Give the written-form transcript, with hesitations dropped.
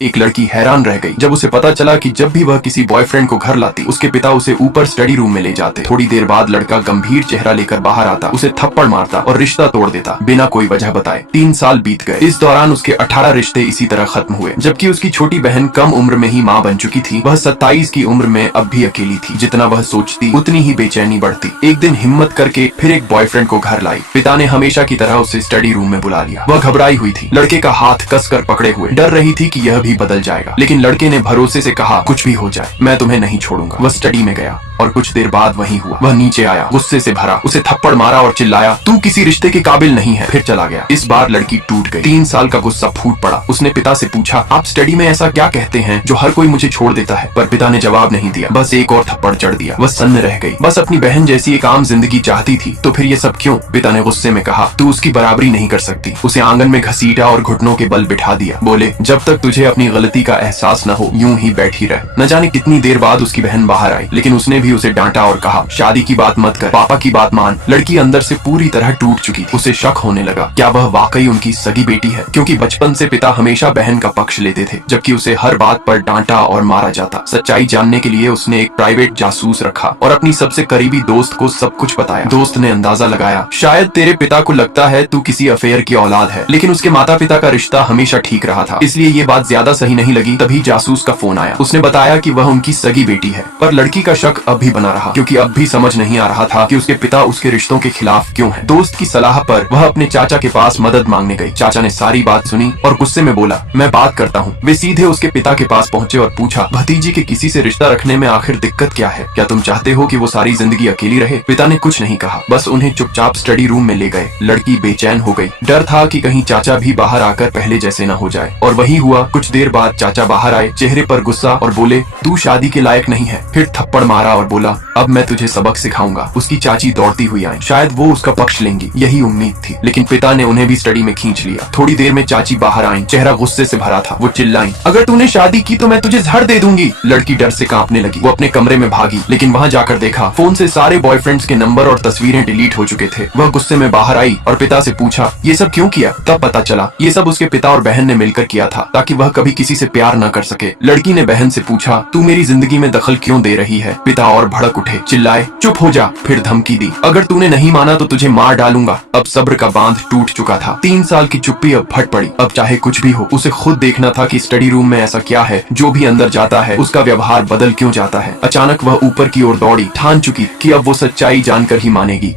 एक लड़की हैरान रह गई जब उसे पता चला कि जब भी वह किसी बॉयफ्रेंड को घर लाती उसके पिता उसे ऊपर स्टडी रूम में ले जाते। थोड़ी देर बाद लड़का गंभीर चेहरा लेकर बाहर आता, उसे थप्पड़ मारता और रिश्ता तोड़ देता बिना कोई वजह बताए। 3 साल बीत गए। इस दौरान उसके 18 रिश्ते इसी तरह खत्म हुए। जबकि उसकी छोटी बहन कम उम्र में ही माँ बन चुकी थी, वह 27 की उम्र में अब भी अकेली थी। जितना वह सोचती उतनी ही बेचैनी बढ़ती। एक दिन हिम्मत करके फिर एक बॉयफ्रेंड को घर लाई। पिता ने हमेशा की तरह उसे स्टडी रूम में बुला लिया। वह घबराई हुई थी, लड़के का हाथ कसकर पकड़े हुए, डर रही थी कि यह भी बदल जाएगा। लेकिन लड़के ने भरोसे से कहा, कुछ भी हो जाए मैं तुम्हें नहीं छोड़ूंगा। वह स्टडी में गया और कुछ देर बाद वही हुआ। वह नीचे आया, गुस्से से भरा, उसे थप्पड़ मारा और चिल्लाया, तू किसी रिश्ते के काबिल नहीं है। फिर चला गया। इस बार लड़की टूट गई। 3 साल का गुस्सा फूट पड़ा। उसने पिता से पूछा, आप स्टडी में ऐसा क्या कहते हैं जो हर कोई मुझे छोड़ देता है? पर पिता ने जवाब नहीं दिया, बस एक और थप्पड़ चढ़ दिया। वह सन्न रह गई। बस अपनी बहन जैसी एक आम जिंदगी चाहती थी, तो फिर ये सब क्यों? पिता ने गुस्से में कहा, तू उसकी बराबरी नहीं कर सकती। उसे आंगन में घसीटा और घुटनों के बल बिठा दिया। बोले, जब तक तुझे अपनी गलती का एहसास न हो यूं ही बैठी रह। न जाने कितनी देर बाद उसकी बहन बाहर आई, लेकिन उसने भी उसे डांटा और कहा, शादी की बात मत कर, पापा की बात मान। लड़की अंदर से पूरी तरह टूट चुकी थी। उसे शक होने लगा, क्या वह वाकई उनकी सगी बेटी है? क्योंकि बचपन से पिता हमेशा बहन का पक्ष लेते थे, जबकि उसे हर बात पर डांटा और मारा जाता। सच्चाई जानने के लिए उसने एक प्राइवेट जासूस रखा और अपनी सबसे करीबी दोस्त को सब कुछ बताया। दोस्त ने अंदाजा लगाया, शायद तेरे पिता को लगता है तू किसी अफेयर की औलाद है, लेकिन उसके माता पिता का रिश्ता हमेशा ठीक रहा था, इसलिए ये बात ज्यादा सही नहीं लगी। तभी जासूस का फोन आया। उसने बताया कि वह उनकी सगी बेटी है, पर लड़की का शक अब भी बना रहा, क्योंकि अब भी समझ नहीं आ रहा था कि उसके पिता उसके रिश्तों के खिलाफ क्यों हैं। दोस्त की सलाह पर वह अपने चाचा के पास मदद मांगने गई। चाचा ने सारी बात सुनी और गुस्से में बोला, मैं बात करता हूँ। वे सीधे उसके पिता के पास पहुँचे और पूछा, भतीजी के किसी से रिश्ता रखने में आखिर दिक्कत क्या है? क्या तुम चाहते हो कि वो सारी जिंदगी अकेली रहे? पिता ने कुछ नहीं कहा, बस उन्हें चुपचाप स्टडी रूम में ले गए। लड़की बेचैन हो गई। डर था कि कहीं चाचा भी बाहर आकर पहले जैसे न हो जाए, और वही हुआ। कुछ देर बाद चाचा बाहर आए, चेहरे पर गुस्सा, और बोले, तू शादी के लायक नहीं है। फिर थप्पड़ मारा और बोला, अब मैं तुझे सबक सिखाऊंगा। उसकी चाची दौड़ती हुई आई, शायद वो उसका पक्ष लेंगी, यही उम्मीद थी। लेकिन पिता ने उन्हें भी स्टडी में खींच लिया। थोड़ी देर में चाची बाहर आई, चेहरा गुस्से से भरा था। वो चिल्लाई, अगर तूने शादी की तो मैं तुझे जहर दे दूंगी। लड़की डर से कांपने लगी। वो अपने कमरे में भागी, लेकिन वहां जाकर देखा फोन से सारे बॉयफ्रेंड्स के नंबर और तस्वीरें डिलीट हो चुके थे। वह गुस्से में बाहर आई और पिता से पूछा, ये सब क्यों किया? तब पता चला ये सब उसके पिता और बहन ने मिलकर किया था, ताकि वह कभी किसी से प्यार न कर सके। लड़की ने बहन से पूछा, तू मेरी जिंदगी में दखल क्यों दे रही है? पिता और भड़क उठे, चिल्लाए, चुप हो जा। फिर धमकी दी, अगर तूने नहीं माना तो तुझे मार डालूंगा। अब सब्र का बांध टूट चुका था। 3 साल की चुप्पी अब फट पड़ी। अब चाहे कुछ भी हो, उसे खुद देखना था कि स्टडी रूम में ऐसा क्या है जो भी अंदर जाता है उसका व्यवहार बदल क्यों जाता है। अचानक वह ऊपर की ओर दौड़ी, ठान चुकी कि अब वो सच्चाई जानकर ही मानेगी।